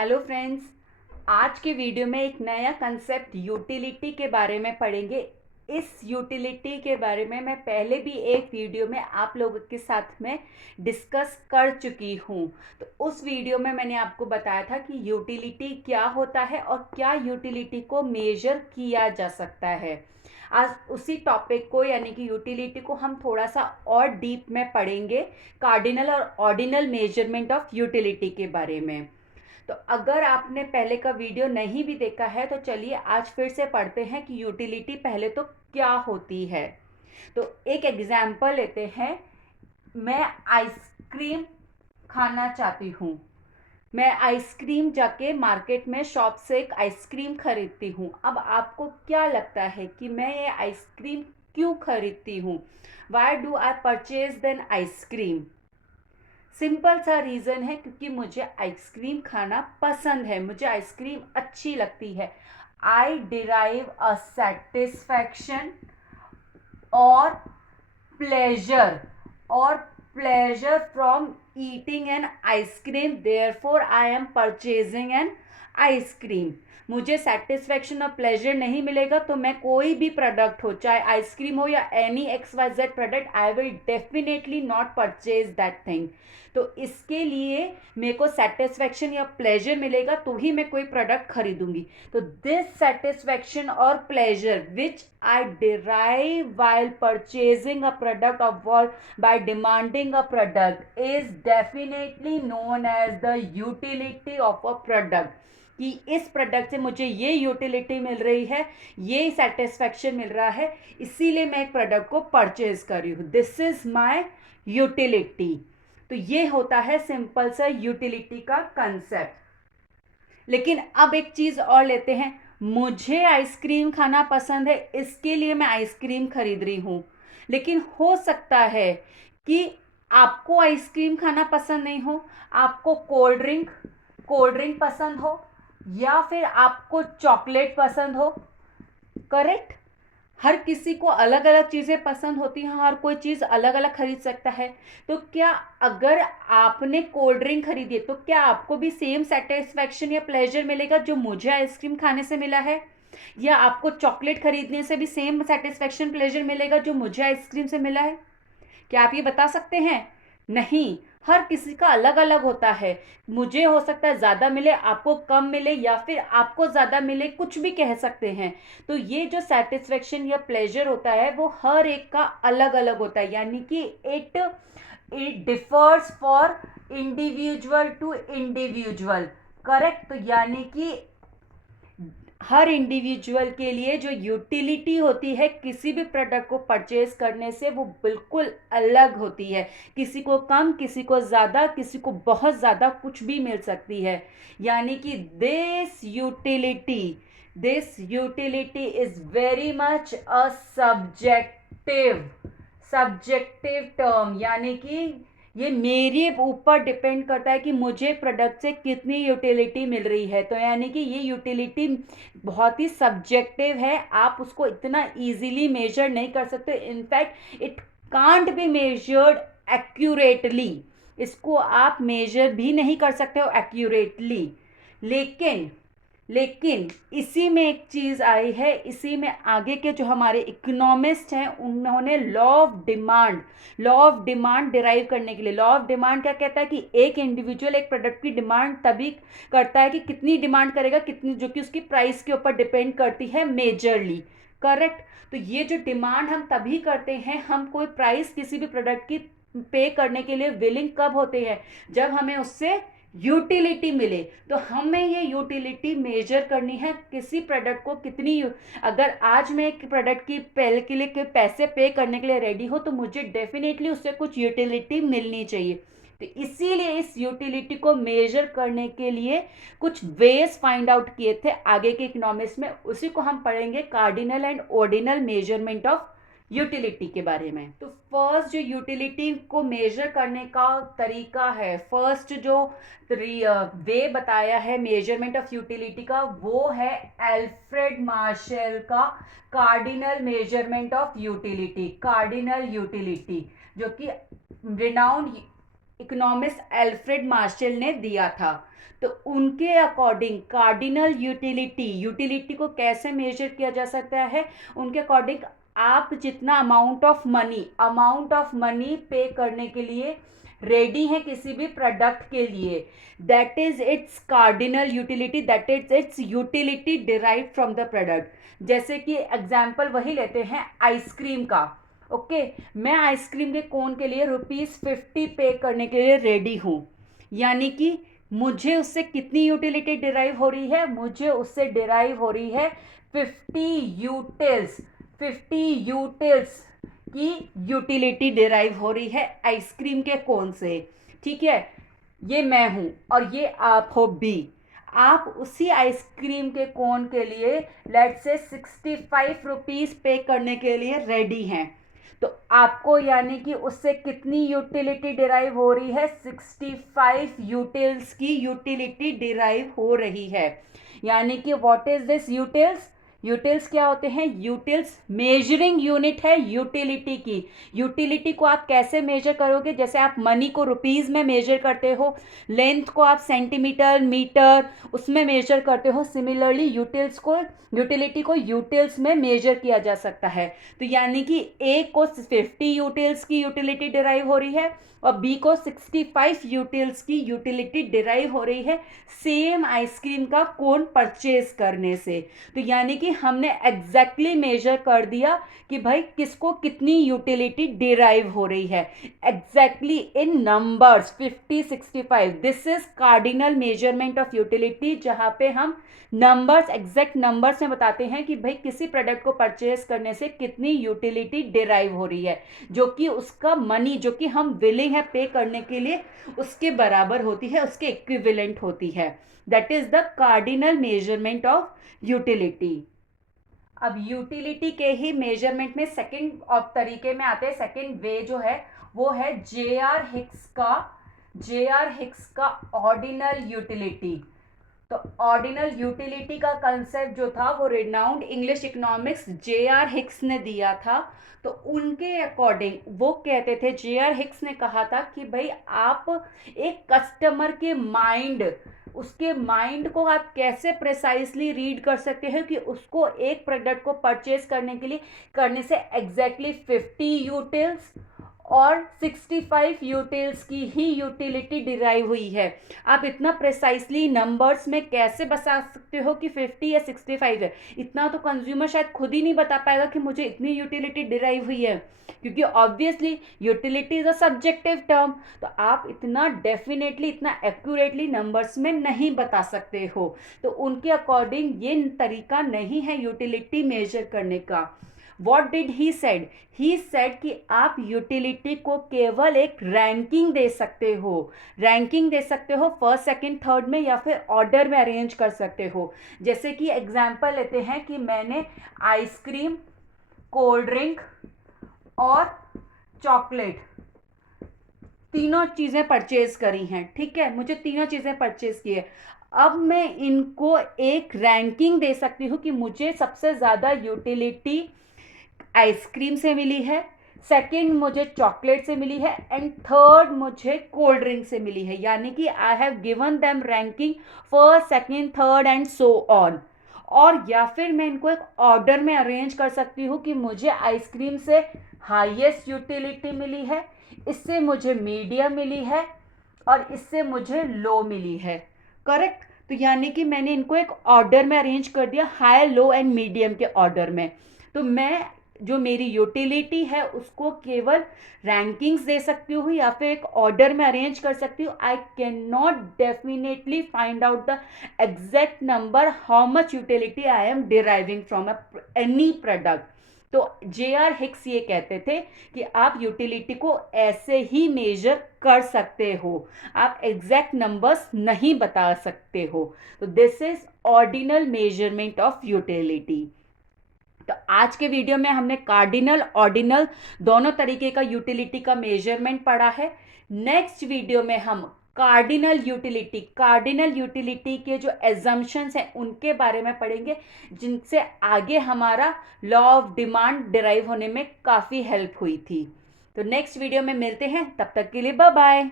Hello friends. आज के video में एक नया कंसेप्ट यूटिलिटी के बारे में पढ़ेंगे। इस यूटिलिटी के बारे में मैं पहले भी एक वीडियो में आप लोगों के साथ में डिस्कस कर चुकी हूँ। तो उस वीडियो में मैंने आपको बताया था कि यूटिलिटी क्या होता है और क्या यूटिलिटी को मेजर किया जा सकता है। आज उसी टॉपिक को यानी कि यूटिलिटी को हम थोड़ा सा और डीप में पढ़ेंगे, कार्डिनल और ऑर्डिनल मेजरमेंट ऑफ यूटिलिटी के बारे में। तो अगर आपने पहले का वीडियो नहीं भी देखा है तो चलिए आज फिर से पढ़ते हैं कि यूटिलिटी पहले तो क्या होती है। तो एक एग्जाम्पल लेते हैं। मैं आइसक्रीम खाना चाहती हूँ। मैं आइसक्रीम जाके मार्केट में शॉप से एक आइसक्रीम खरीदती हूँ। अब आपको क्या लगता है कि मैं ये आइसक्रीम क्यों खरीदती हूँ? Why do I purchase then ice cream? Simple सा रीज़न है क्योंकि मुझे आइसक्रीम खाना पसंद है, मुझे आइसक्रीम अच्छी लगती है। आई डिराइव अ सेटिस्फैक्शन और pleasure from eating an ice cream, therefore I am purchasing an ice cream. मुझे सेटिस्फेक्शन और प्लेजर नहीं मिलेगा तो मैं कोई भी प्रोडक्ट हो, चाहे आइसक्रीम हो या any XYZ product, I will definitely not purchase that thing. तो इसके लिए मेरे को सेटिस्फेक्शन या प्लेजर मिलेगा तो ही मैं कोई प्रोडक्ट खरीदूंगी। तो दिस सेटिस्फेक्शन और pleasure which I derive while purchasing a product और by demanding a product is definitely known as the utility of a product। कि इस प्रोडक्ट से मुझे ये यूटिलिटी मिल रही है, ये सेटिस्फैक्शन मिल रहा है, इसीलिए मैं एक प्रोडक्ट को परचेज कर रही हूँ। This is my utility. तो ये होता है सिंपल सा यूटिलिटी का कंसेप्ट। लेकिन अब एक चीज और लेते हैं। मुझे आइसक्रीम खाना पसंद है, इसके लिए मैं आइसक्रीम खरीद रही हूं। लेकिन हो सकता है कि आपको आइसक्रीम खाना पसंद नहीं हो, आपको कोल्ड ड्रिंक पसंद हो, या फिर आपको चॉकलेट पसंद हो। करेक्ट। हर किसी को अलग अलग चीज़ें पसंद होती हैं, हर कोई चीज़ अलग अलग खरीद सकता है। तो क्या अगर आपने कोल्ड ड्रिंक खरीदी है तो क्या आपको भी सेम सेटिस्फैक्शन या प्लेजर मिलेगा जो मुझे आइसक्रीम खाने से मिला है? या आपको चॉकलेट खरीदने से भी सेम सेटिस्फैक्शन प्लेजर मिलेगा जो मुझे आइसक्रीम से मिला है? क्या आप ये बता सकते हैं? नहीं, हर किसी का अलग अलग होता है। मुझे हो सकता है ज़्यादा मिले, आपको कम मिले, या फिर आपको ज़्यादा मिले, कुछ भी कह सकते हैं। तो ये जो सेटिस्फेक्शन या प्लेजर होता है वो हर एक का अलग अलग होता है, यानी कि it it differs for individual to individual. Correct. तो यानी कि हर इंडिविजुअल के लिए जो यूटिलिटी होती है किसी भी प्रोडक्ट को परचेज करने से वो बिल्कुल अलग होती है। किसी को कम, किसी को ज़्यादा, किसी को बहुत ज़्यादा, कुछ भी मिल सकती है। यानी कि this utility is very much a subjective term. यानी कि ये मेरे ऊपर डिपेंड करता है कि मुझे प्रोडक्ट से कितनी यूटिलिटी मिल रही है। तो यानी कि ये यूटिलिटी बहुत ही सब्जेक्टिव है, आप उसको इतना इजीली मेजर नहीं कर सकते। In fact it can't be measured accurately. इसको आप मेजर भी नहीं कर सकते हो एक्यूरेटली। लेकिन लेकिन इसी में एक चीज आई है, इसी में आगे के जो हमारे इकोनॉमिस्ट हैं उन्होंने लॉ ऑफ डिमांड डिराइव करने के लिए, लॉ ऑफ डिमांड क्या कहता है कि एक इंडिविजुअल एक प्रोडक्ट की डिमांड तभी करता है कि कितनी डिमांड करेगा, कितनी, जो कि उसकी प्राइस के ऊपर डिपेंड करती है मेजरली। करेक्ट। तो ये जो डिमांड हम तभी करते हैं, हम कोई प्राइस किसी भी प्रोडक्ट की पे करने के लिए विलिंग कब होते हैं? जब हमें उससे यूटिलिटी मिले। तो हमें ये यूटिलिटी मेजर करनी है, किसी प्रोडक्ट को कितनी। अगर आज मैं एक प्रोडक्ट की पहले के लिए पैसे पे करने के लिए रेडी हो तो मुझे डेफिनेटली उससे कुछ यूटिलिटी मिलनी चाहिए। तो इसीलिए इस यूटिलिटी को मेजर करने के लिए कुछ वेज फाइंड आउट किए थे आगे के इकोनॉमिक्स में, उसी को हम पढ़ेंगे, cardinal and ordinal measurement of utility के बारे में। तो फर्स्ट जो यूटिलिटी को मेजर करने का तरीका है, फर्स्ट जो वे बताया है मेजरमेंट ऑफ यूटिलिटी का, वो है एल्फ्रेड मार्शल का cardinal measurement of utility. Cardinal utility जो कि रिनाउंड इकोनॉमिस्ट एल्फ्रेड मार्शल ने दिया था। तो उनके अकॉर्डिंग कार्डिनल यूटिलिटी को कैसे मेजर किया जा सकता है, उनके अकॉर्डिंग आप जितना अमाउंट ऑफ मनी पे करने के लिए रेडी है किसी भी प्रोडक्ट के लिए, that is it's cardinal utility, that is it's utility derive from the product. जैसे कि एग्जाम्पल वही लेते हैं आइसक्रीम का। ओके, मैं आइसक्रीम के कोन के लिए ₹50 पे करने के लिए रेडी हूँ, यानी कि मुझे उससे कितनी यूटिलिटी डिराइव हो रही है, मुझे उससे डिराइव हो रही है 50 यूटिल्स की यूटिलिटी डिराइव हो रही है आइसक्रीम के कोन से। ठीक है, ये मैं हूं और ये आप हो बी। आप उसी आइसक्रीम के कोन के लिए लेट्स से ₹65 पे करने के लिए रेडी हैं। तो आपको यानी कि उससे कितनी यूटिलिटी डिराइव हो रही है, 65 यूटिल्स की यूटिलिटी डिराइव हो रही है। यानी कि व्हाट इज दिस यूटिल्स क्या होते हैं, यूटिल्स मेजरिंग यूनिट है यूटिलिटी की। यूटिलिटी को आप कैसे मेजर करोगे, जैसे आप मनी को रुपीज में मेजर करते हो, लेंथ को आप सेंटीमीटर मीटर उसमें मेजर करते हो, सिमिलरली यूटिलिटी को यूटिल्स में मेजर किया जा सकता है। तो यानी कि ए को 50 यूटिल्स की यूटिलिटी डिराइव हो रही है और बी को 65 यूटिल्स की यूटिलिटी डिराइव हो रही है सेम आइसक्रीम का कोन परचेज करने से। तो यानी कि हमने एग्जैक्टली मेजर कर दिया कि भाई किसको कितनी यूटिलिटी डिराइव हो रही है, exactly in numbers 50 65। This is cardinal measurement of utility, जहां पे हम नंबर्स एग्जैक्ट नंबर्स में बताते हैं कि भाई किसी प्रोडक्ट को परचेज करने से कितनी यूटिलिटी डिराइव हो रही है, जो कि उसका मनी जो कि हम विलिंग है पे करने के लिए उसके बराबर होती है, उसके इक्विवेलेंट होती है। That is the cardinal measurement of utility. अब यूटिलिटी के ही मेजरमेंट में सेकंड तरीके में आते हैं, सेकंड वे जो है वो है J.R. हिक्स का ऑर्डिनल यूटिलिटी। तो ऑर्डिनल यूटिलिटी का कंसेप्ट जो था वो renowned English economics J.R. Hicks ने दिया था। तो उनके अकॉर्डिंग वो कहते थे, J.R. हिक्स ने कहा था कि भाई आप एक कस्टमर के उसके माइंड को आप कैसे प्रिसाइसली रीड कर सकते हो कि उसको एक प्रोडक्ट को परचेज करने से एग्जैक्टली 50 यूटिल्स और 65 यूटिल्स की ही यूटिलिटी डिराइव हुई है। आप इतना प्रिसाइसली नंबर्स में कैसे बता सकते हो कि 50 या 65 है, इतना तो कंज्यूमर शायद खुद ही नहीं बता पाएगा कि मुझे इतनी यूटिलिटी डिराइव हुई है, क्योंकि obviously utility is a subjective term. तो आप इतना डेफिनेटली इतना एक्यूरेटली नंबर्स में नहीं बता सकते हो। तो उनके अकॉर्डिंग ये तरीका नहीं है यूटिलिटी मेजर करने का। What did he said? He said कि आप यूटिलिटी को केवल एक रैंकिंग दे सकते हो फर्स्ट सेकंड थर्ड में या फिर ऑर्डर में अरेंज कर सकते हो। जैसे कि एग्जांपल लेते हैं कि मैंने आइसक्रीम, कोल्ड ड्रिंक और चॉकलेट तीनों चीज़ें परचेज करी हैं। ठीक है, मुझे तीनों चीज़ें परचेज की है। अब मैं इनको एक रैंकिंग दे सकती हूँ कि मुझे सबसे ज़्यादा यूटिलिटी आइसक्रीम से मिली है, सेकंड मुझे चॉकलेट से मिली है एंड थर्ड मुझे कोल्ड ड्रिंक से मिली है। यानी कि I have given them ranking first second third and so on. और या फिर मैं इनको एक ऑर्डर में अरेंज कर सकती हूँ कि मुझे आइसक्रीम से हाईएस्ट यूटिलिटी मिली है, इससे मुझे मीडियम मिली है और इससे मुझे लो मिली है। करेक्ट। तो यानी कि मैंने इनको एक ऑर्डर में अरेंज कर दिया, हाई लो एंड मीडियम के ऑर्डर में। तो मैं जो मेरी यूटिलिटी है उसको केवल रैंकिंग्स दे सकती हूँ या फिर एक ऑर्डर में अरेंज कर सकती हूँ। I can not definitely find out the exact number how much utility I am deriving from any product. तो J.R. हिक्स ये कहते थे कि आप यूटिलिटी को ऐसे ही मेजर कर सकते हो, आप एग्जैक्ट नंबर्स नहीं बता सकते हो। तो this is ordinal measurement of utility. तो आज के वीडियो में हमने कार्डिनल ऑर्डिनल दोनों तरीके का यूटिलिटी का मेजरमेंट पढ़ा है। नेक्स्ट वीडियो में हम कार्डिनल यूटिलिटी के जो एजम्पशंस हैं उनके बारे में पढ़ेंगे, जिनसे आगे हमारा लॉ ऑफ डिमांड डिराइव होने में काफ़ी हेल्प हुई थी। तो नेक्स्ट वीडियो में मिलते हैं, तब तक के लिए बाय बाय।